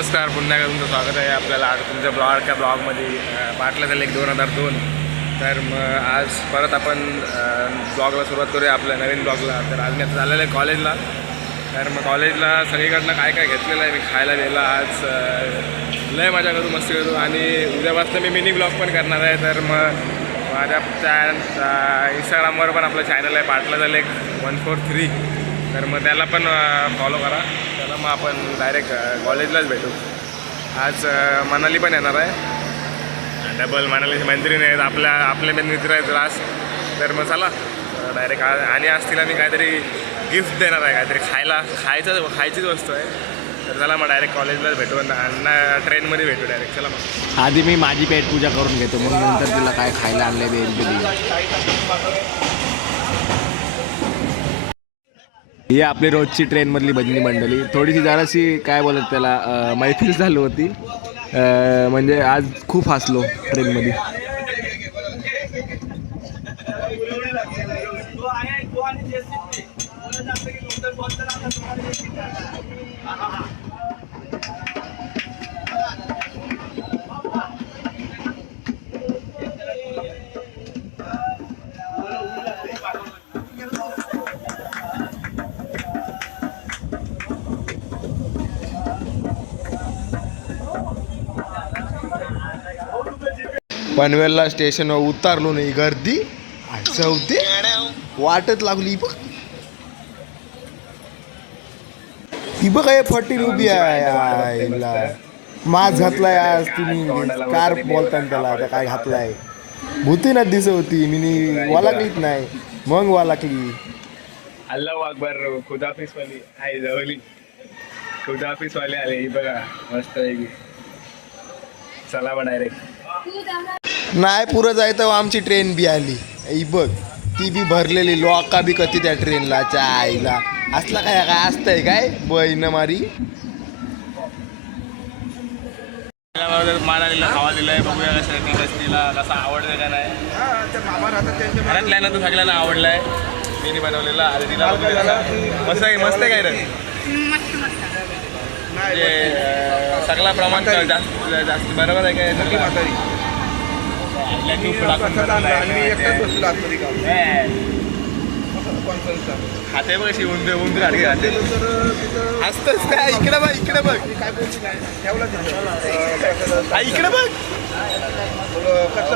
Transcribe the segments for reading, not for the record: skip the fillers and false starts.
नमस्कार, पुन्हा एकदा तुमचं स्वागत आहे आपल्याला तुमच्या ब्लॉगमध्ये पाटला झालं 2002. तर मग आज परत आपण ब्लॉगला सुरुवात करूया, आपल्या नवीन ब्लॉगला. तर आज मी आता झालेलं आहे कॉलेजला. तर मग कॉलेजला सगळीकडनं काय काय घेतलेलं आहे मी खायला गेला. आज लय मजा करू, मस्ती करू आणि उद्यापासून मी मिनी ब्लॉग पण करणार आहे. तर मग माझ्या इंस्टाग्रामवर पण आपलं चॅनल आहे पाटला झालं 143. तर मग त्याला पण फॉलो करा. त्याला मग आपण डायरेक्ट कॉलेजलाच भेटू. आज मनाली पण येणार आहे, डबल मनालीची मैत्रीण आहेत, आपले मित्र आहेत रास. तर मग चला डायरेक्ट आणि आज तिला मी काहीतरी गिफ्ट देणार आहे, काहीतरी खायचीच वस्तू आहे. तर चला मग डायरेक्ट कॉलेजलाच भेटू आणि ट्रेनमध्ये भेटू डायरेक्ट. चला मग आधी मी माझी पेट पूजा करून घेतो, मग नंतर तिला काय खायला आणले ही आपली रोजची ट्रेनमधली भजनी मंडळी. थोडीशी जराशी काय बोलत त्याला मैफिल चालू होती. म्हणजे आज खूप हसलो ट्रेनमध्ये. पनवेलला स्टेशनवर उतरलो नाही, गर्दी असं होते, वाटत लागली बघ. ती बघ काय फटीन उभी आहे. मास्क घातलाय आज तुम्ही, कार बोलताना त्याला आता काय घातलाय. भूती ना दिसत होती, मी वालाकलीच नाही, मग वालाकली. अल्लाहू अकबर. खुदाफिस वाली आहे जवळी, खुदाफिस वाले आले बघा मस्त आहे. चला बा डायरेक्ट. नाही पुरं जायचं, आमची ट्रेन बी आली. ई बघ ती बी भरलेली, लोका बी कधी त्या ट्रेनला आईला. असला काय काय असतंय काय बहीण मारी. मानालीला खावा दिलाय, बघूया कसा आवडतं का नाही. घरातल्या ना तू सगळ्यांना आवडलाय, मी बनवलेला. अरे तिला मस्त आहे, मस्त आहे काय रे. म्हणजे सगळा प्रमाण जास्त बरोबर आहे काय. खाते बघ अशी उंदीर अडगे खाते. असतच काय. इकडे बघ, इकडे बघ, इकडे बघ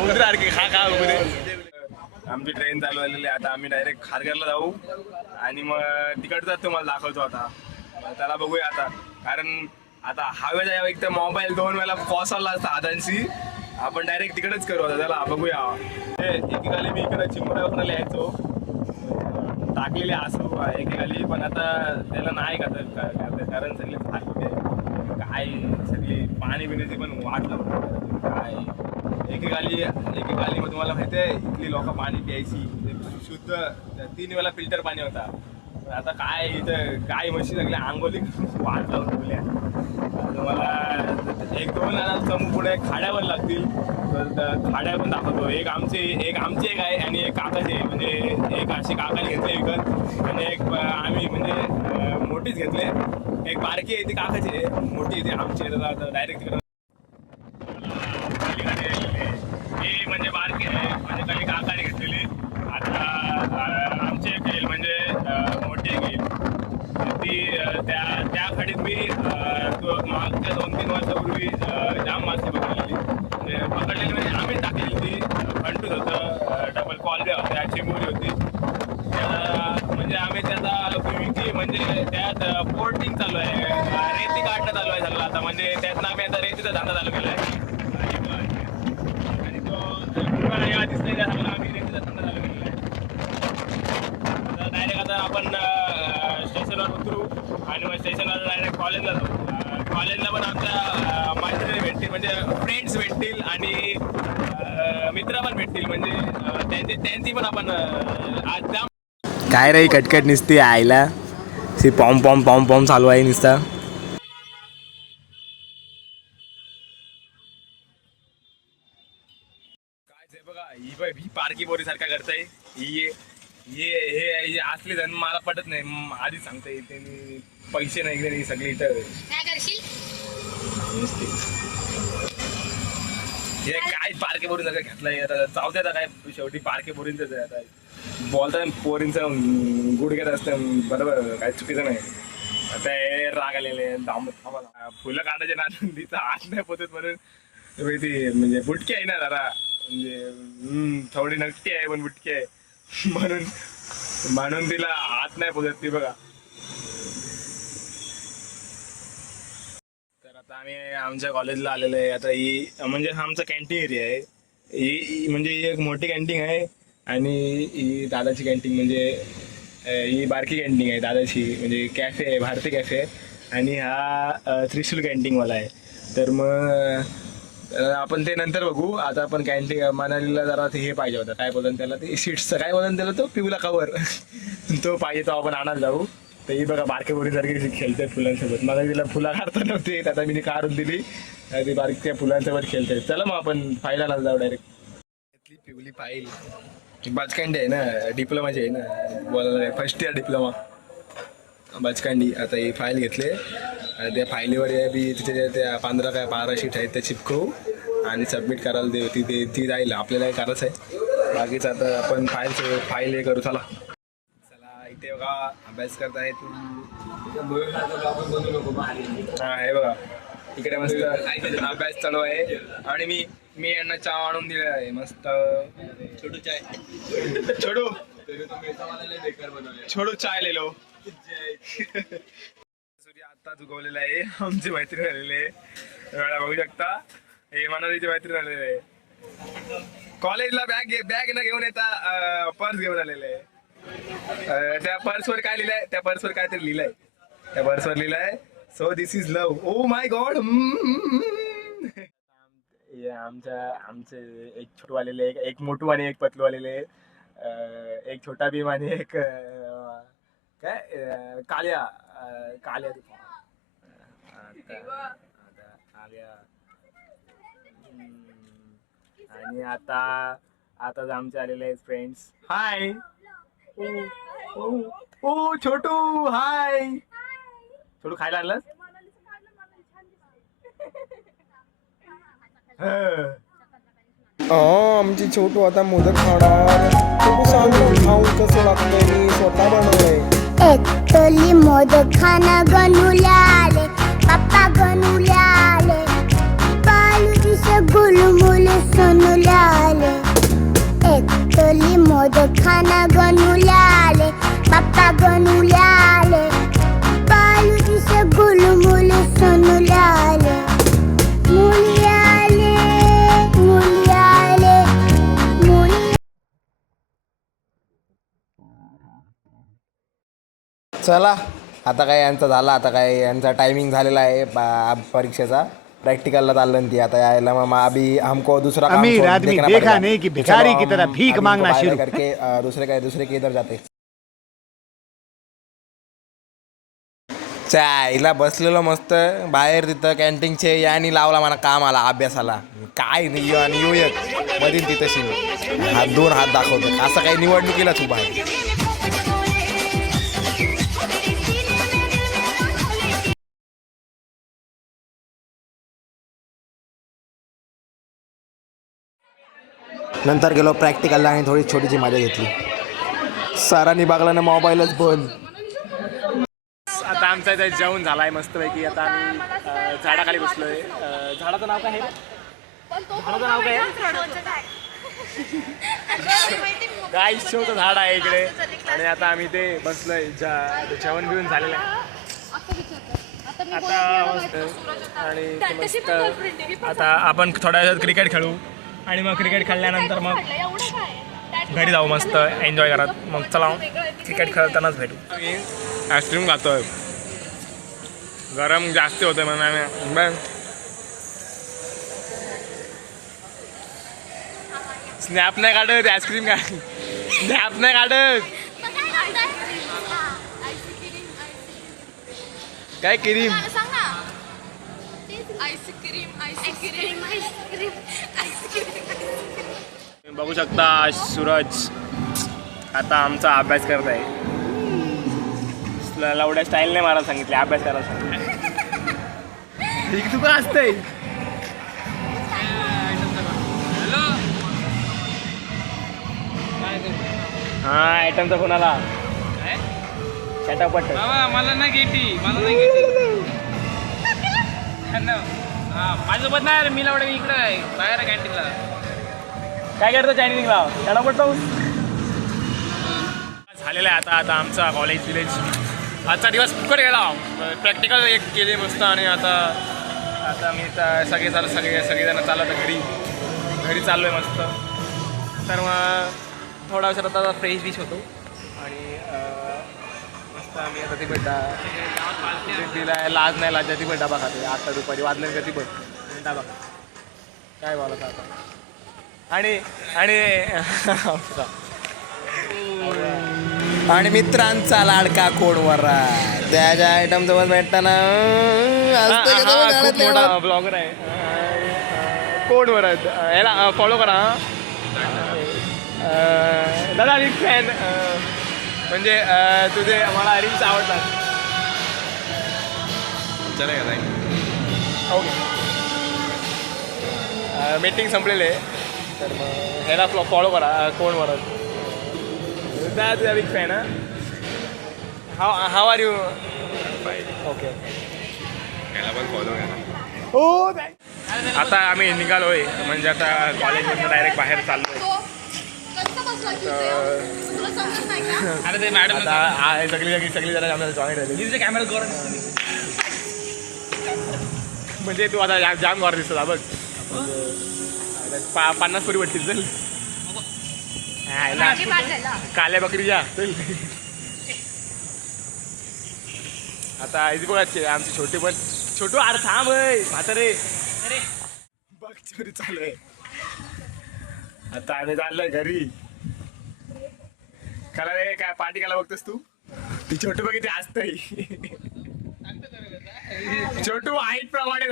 उंदीर अडगे खा खा वगैरे. आमची ट्रेन चालू झालेली आहे. आता आम्ही डायरेक्ट खारघरला जाऊ आणि मग तिकडचा तुम्हाला दाखवतो. आता त्याला बघूया आता, कारण आता हवेचा एक तर मोबाईल 2 वेळा कोसळला असता हातांशी. आपण डायरेक्ट तिकडेच करू. आता त्याला बघूया. एकेकाली मी इकडे चिमुऱ्यावर लिहायचो, टाकलेली असो एकेकाली, पण आता त्याला नाही कारण सगळे काय सगळी पाणी पिण्याची पण वाट लागतो. काय एकेकाली मग तुम्हाला माहिती आहे, इथली लोक पाणी प्यायची शुद्ध 3 वेळा फिल्टर पाणी होता. आता काय इथं काय मशीन लागल्या आंघोळी वाट लावून ठेवल्या. तुम्हाला 1-2 समूह पुढे खाड्यावर लागतील, तर खाड्या पण दाखवतो. एक आमची एक आहे आणि एक काकाची. म्हणजे एक अशी काकाने घेतले विकत आणि एक आम्ही म्हणजे मोठीच घेतले. एक बारकी आहे ती काकाची आहे, मोठी ती आमची आहे. डायरेक्ट तिकडे म्हणजे बारकी आहे, म्हणजे कधी काकाने घेतलेली. आता आमची एक येईल, म्हणजे मोठी एक येईल ती. त्या खाडीत मी मागच्या 2-3 वर्षापूर्वी जाम मासे पकडलेली म्हणजे आम्ही टाकलेली. ती फंटूच होतं, डबल कॉलबी होत्या, चिमुरी होती. म्हणजे आम्ही त्याचा म्हणजे त्यात पोर्टिंग चालू आहे, रेती काढणं चालू आहे सगळं आता. म्हणजे त्यातनं आम्ही आता रेतीचा धंदा चालू केला आहे. आणि तो या दिसले त्या सगळं आम्ही रेतीचा धंदा चालू केलेला आहे. तर डायरेक्ट आता आपण स्टेशनवर उतरू आणि मग स्टेशनवर डायरेक्ट कॉलेजला जाऊ. कॉलेजला पण आमच्या मैत्रिणी भेटतील, म्हणजे फ्रेंड्स भेटतील आणि मित्र पण भेटतील. म्हणजे त्यांची पण आपण आज जाम. काय रे कटकट निसती आईला, सी पॉम पॉम पॉम पॉम चालू आहे निसता. काय बघा ही पारकी बोरी सारखा करताय. हे असले जण मला पटत नाही. आधीच सांगता येते पैसे नाही सगळे इथं. नुसती हे काय बारके पोरींचा काय घेतलाय आता चावते आता काय शेवटी बारके पोरींचंच आहे आता बोलता पोरींचं गुडघ्यात असतं बरोबर काय चुकीचं नाही आता हे राग आलेले थांबा फुलं काढायचे ना तिचा हात नाही पोचत म्हणून ती म्हणजे बुटकी आहे ना जरा म्हणजे थोडी नक्की आहे पण बुटकी आहे म्हणून तिला हात नाही पोचत ती बघा. तर आता आम्ही आमच्या कॉलेजला आलेलो आहे. आता ही म्हणजे आमचा कॅन्टीन एरिया आहे. ही म्हणजे ही एक मोठी कॅन्टीन आहे आणि ही दादाची कॅन्टीन म्हणजे ही बारकी कॅन्टीन आहे दादाची म्हणजे कॅफे आहे भारती कॅफे आहे आणि हा त्रिशूल कॅन्टीनवाला आहे. तर मग आपण ते नंतर बघू. आता आपण कॅन्टीन मनालीला जरा ते हे पाहिजे होतं काय बोलतात त्याला ते सीट्सचं काय बोलतात त्याला तो पिवला कवर तो पाहिजे तो आपण आणायला जाऊ. तर ही बघा बारके पोरीसारखी खेळते फुलांसोबत. मला तिला फुला काढता नव्हती आता मी काढून दिली ती बारक्या फुलांसोबत खेळते. चला मग आपण फायला जाऊ डायरेक्ट. पिवली फाईल बाचकांडी आहे ना डिप्लोमाची आहे ना बोलायला फर्स्ट इयर डिप्लोमा बाचकांडी. आता ही फाईल घेतले त्या फाईलीवर बी तिथे त्या 15 काय 12 शीट आहेत त्या चिपकवू आणि सबमिट करायला देऊ ती जाईल. आपल्याला करायचं आहे बाकीचं आता आपण फाईल हे करू. चला इथे बघा अभ्यास करताय तू हा हे बघा इकडे मस्त अभ्यास चालू आहे आणि मी यांना चहा आणून दिलेला आहे मस्त छोटू चाय छोटू चाय लिहिलो सूर्य आता चुकवलेला आहे. आमची मैत्रीण आलेली आहे बघू शकता हे मनालीची मैत्रीण आलेली आहे. कॉलेजला बॅग न घेऊन येता पर्स घेऊन आलेले आहे. त्या पर्सवर काय लिहिलंय त्या पर्सवर काय तरी लिहिलंय त्या पर्सवर लिहिलंय so this is love. Oh my God. आमचे एक छोटू आलेले एक मोठू आणि एक पतलू आलेले एक छोटा भीम आणि एक काय काल्या आणि आता आमचे आलेले आहेत फ्रेंड्स. हाय ओ छोटू हाय. छोटू खायला आणलास आमची छोटू आता मोदक खाणार. छोटू सांग खाऊ कसं लागतंय मी स्वतः बनवलंय. एक तोली मोदक खाना गणूला आले पप्पा गणूला आले बालू दिसे गुलमुल सोनूला आले. एक तोली मोदक खाना गणूला आले पप्पा गणूला आले बालू दिसे गुलमुल सोनूला आले. मुली आले मुली आले मुली. चला आता काय यांचा झाला. आता काय यांचा टायमिंग झालेला आहे परीक्षेचा. प्रैक्टिकल चाललं ती आता यायला मग अभी हमको दूसरा काम अमीर आदमी देखा नहीं कि भिखारी की तरह भीख मांगना शुरू करके दूसरे के इधर जाते. चायला बसलेलो मस्त बाहेर तिथं कॅन्टीनचे यानी लावला मला कामाला अभ्यासाला काय नाही आणि येऊ एक मधीन तिथं शिन हात 2 हात दाखवतो असं काही निवडणुकीलाच उभा आहे. नंतर गेलो प्रॅक्टिकलला आणि थोडी छोटीशी मजा घेतली. सरांनी बघला ना मोबाईलच बंद. आता आमचा इथे जेवण झालाय मस्तपैकी. आता आम्ही झाडाखाली बसलोय. झाडाचं नाव काय आहे झाडाचं नाव काय गाय शोचं झाड आहे इकडे आणि आता आम्ही ते बसलोय जेवण बिवून झालेलं आहे आता मस्त. आणि मस्त आता आपण थोड्या वेळात क्रिकेट खेळू आणि मग क्रिकेट खेळल्यानंतर मग घरी जाऊ मस्त एन्जॉय करत. मग चला क्रिकेट खेळतानाच भेटू. आईस्क्रीम खातोय गरम जास्त होतं म्हणून स्नॅप नाही काढत आईस्क्रीम काय स्नॅप नाही काढत काय क्रीम बघू शकता सूरज आता आमचा अभ्यास करत आहे. लवड्या स्टाईल नाही मला सांगितले अभ्यास करायला सांगितलं. ठीक तुका असतंय हा आयटमचा फोन आला चटापट मला ना गेटी मला नाही गेटी माझ्यासोबत नाही मी लावडे इकडे आहे बाहेर कॅन्टीनला काय करतो चायनीजला चटापट जाऊ झालेला आहे आता आमचा कॉलेज विलेज आजचा दिवस फुकट गेला प्रॅक्टिकल एक केले मस्त आणि आता मी सगळेजण चालत घरी चाललो आहे मस्त तर मग थोडा वेळ आता फ्रेश डिश होतो आणि मस्त आम्ही आता ती तिला लाज नाही लाज ती पण डबा खाते आता दुपारी वाजले का ती पण डबा काय बोलायचं आता आणि मित्रांचा लाडका कोडवर त्याच्या आयटम जवळ भेटताना खूप मोठा ब्लॉगर आहे कोडवर याला फॉलो करा दादा बिग फॅन म्हणजे तुझे मला रील्स आवडतात चला का ओके मीटिंग संपलेली आहे तर मग ह्याला फॉलो करा कोणवर That's a big fan, huh? How are you? Fine. Okay. Oh, आता आम्ही निघालोय म्हणजे आता कॉलेजमधून डायरेक्ट बाहेर चाललोय अरे ते मॅडम आता सगळी जण आम्हाला जॉईन झाली कॅमेरा म्हणजे तू आता जाम गोर दिसतो बघ 50 पुरी वाटतील चल काल्या बकरीच्या आता इथे कोणाचे आमची छोटू अरे थांब म्हातारे बघ चोरी चालू आहे आता आम्ही चाललोय घरी कला रे काय पार्टी काला बघतोस तू ती छोटू बघ ते असतंय छोटू हाईट प्रमाणे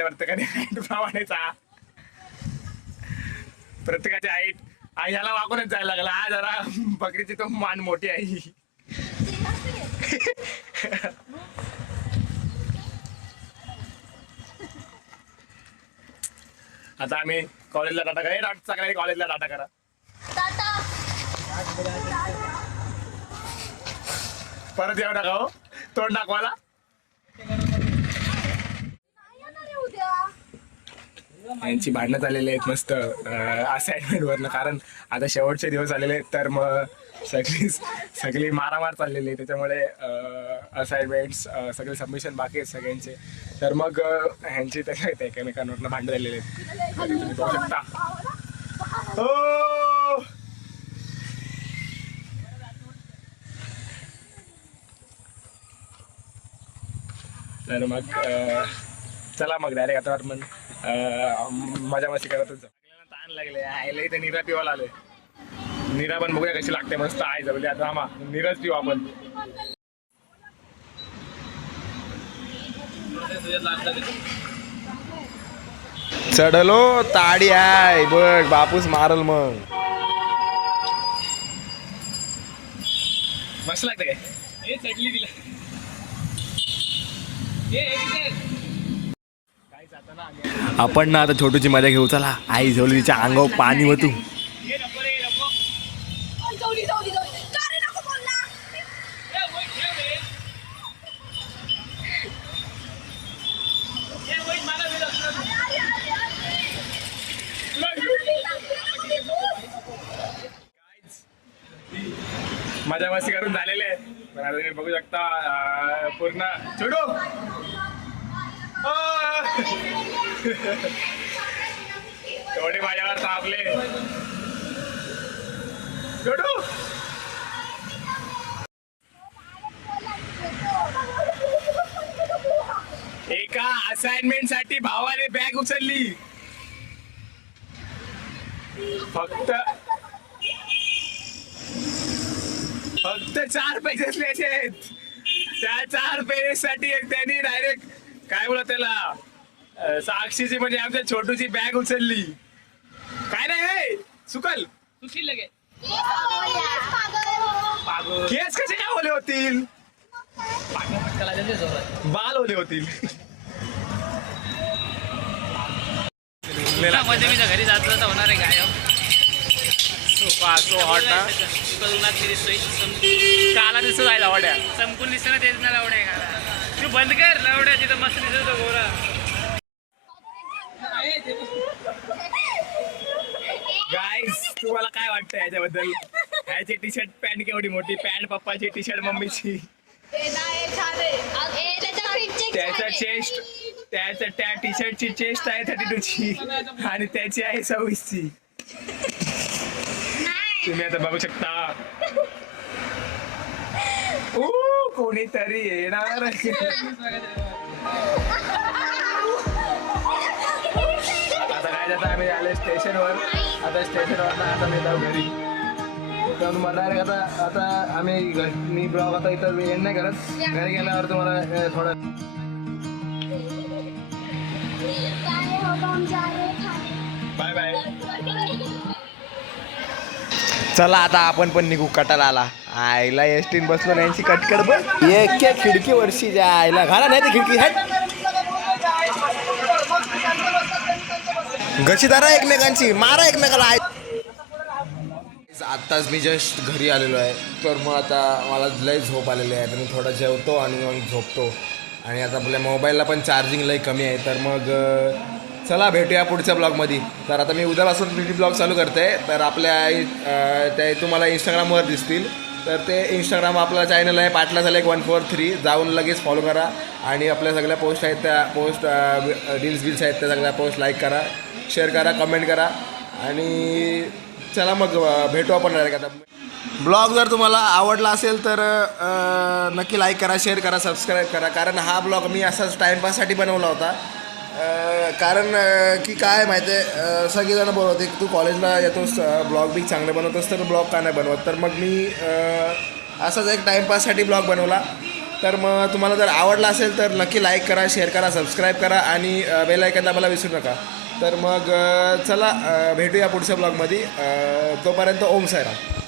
प्रत्येकाने हाईट प्रमाणेचा प्रत्येकाची हाईट ह्याला वाकूनच जायला लागला हा जरा बकरीची तो मान मोठी आहे आता आम्ही कॉलेजला टाटा करा सकाळी कॉलेजला टाटा करा परत येऊ नका हो तोंड दाखवायला यांची भांडणं चाललेली आहेत मस्त असाइनमेंट वरनं कारण आता शेवटचे दिवस आलेले आहेत तर मग सगळी मारामार चाललेली आहे त्याच्यामुळे असाइनमेंट्स सगळे सबमिशन बाकी आहेत सगळ्यांचे तर मग ह्यांची त्याच्या एकमेकांवरनं भांडणं झालेले आहेत तुम्ही बघू शकता हो तर मग चला मग डायरेक्ट आता मग मजा मस्ती करतच ताण लागले आयला इथे निरा पिवायला आलोय निरा पण बघूया कशी लागते मस्त आहे जवळ आता आम्हा निराच पिऊ आपण चढलो ताडी आहे बघ बापूस मारल मग मस्त लागते काय चढली तिला आपण ना आता छोटूची मजा घेऊ चला आई झोली तिच्या अंगावर पाणी वतू मजा मस्ती करून झालेले पण आता तुम्ही बघू शकता पूर्ण छोटू थोडे माझ्यावर तापले छोटू एका असाइनमेंट साठी भावाने बॅग उचलली फक्त 4 पेजेस लिहायचे आहेत त्या 4 पेजेससाठी त्यांनी डायरेक्ट काय बोलत त्याला साक्षीची म्हणजे आमच्या छोटूची बॅग उचलली काय नाही सुकल सुशील लगे केस कसे काय ओले होतील? बाल ओले होतील. मध्ये मी घरी जात जाता होणार आहे गायब. सो हॉट ना. काला दिसत आहे लावड्या संपून दिसत ना तेच ना लावड्या काला. तू बंद कर लावड्या तिथं मस्त दिसत होतं गोरा. गाईस तुम्हाला काय वाटतं याच्याबद्दल? याची टी शर्ट पॅन्ट केवढी मोठी, पॅन्ट पप्पाची, टी शर्ट मम्मीची, त्याचा चेस्ट, त्याच्या त्या टी शर्टची चेस्ट आहे 32 ची आणि त्याची आहे 26 ची. तुम्ही आता बघू शकता. कोणीतरी येणार. आता काय जाता आम्ही आले स्टेशनवर. आता स्टेशनवर आता मी जाऊ घरी. तर मला डायरेक्ट आता आम्ही मी ब्लॉग आता इथं एंड नाही करत. घरी गेल्यावर तुम्हाला थोडं बाय बाय. चला आता आपण पण निघू. कटाला आला आईला एसटीन बसलो यांची कटकड बघ. एक खिडकी वर्षी ज्या आईला घाला नाही ती खिडकी हट. गशीदारा एकमेकांची मारा एकमेकाला. आत्ताच मी जस्ट घरी आलेलो आहे. तर मग आता मला लय झोप आलेली आहे. तर मी थोडं जेवतो आणि मग झोपतो. आणि आता आपल्या मोबाईलला पण चार्जिंग लय कमी आहे. तर मग चला भेटूया पुढच्या ब्लॉगमध्ये. तर आता मी उद्यापासून ब्युटी ब्लॉग चालू करते. तर आपल्या ते तुम्हाला इंस्टाग्रामवर दिसतील. तर ते इंस्टाग्राम आपला चॅनल आहे पाटला झालं 143. जाऊन लगेच फॉलो करा. आणि आपल्या सगळ्या पोस्ट आहेत त्या पोस्ट रील्स आहेत त्या सगळ्या पोस्ट लाईक करा, शेअर करा, कमेंट करा. आणि चला मग भेटू आपण डायरेक्ट. आता ब्लॉग जर तुम्हाला आवडला असेल तर नक्की लाईक करा, शेअर करा, सबस्क्राईब करा. कारण हा ब्लॉग मी असाच टाईमपाससाठी बनवला होता. कारण की काय माहिती आहे सगळेजण बोलवते की तू कॉलेजला येतोस ब्लॉग बी चांगले बनवतोस तर ब्लॉग का नाही बनवत. तर मग मी असाच एक टाईमपाससाठी ब्लॉग बनवला. तर मग तुम्हाला जर आवडला असेल तर नक्की लाईक करा, शेअर करा, सबस्क्राईब करा आणि बेल आयकॉन दाबायला विसरू नका. तर मग चला भेटूया पुढच्या ब्लॉगमध्ये. तोपर्यंत ओम साईराम.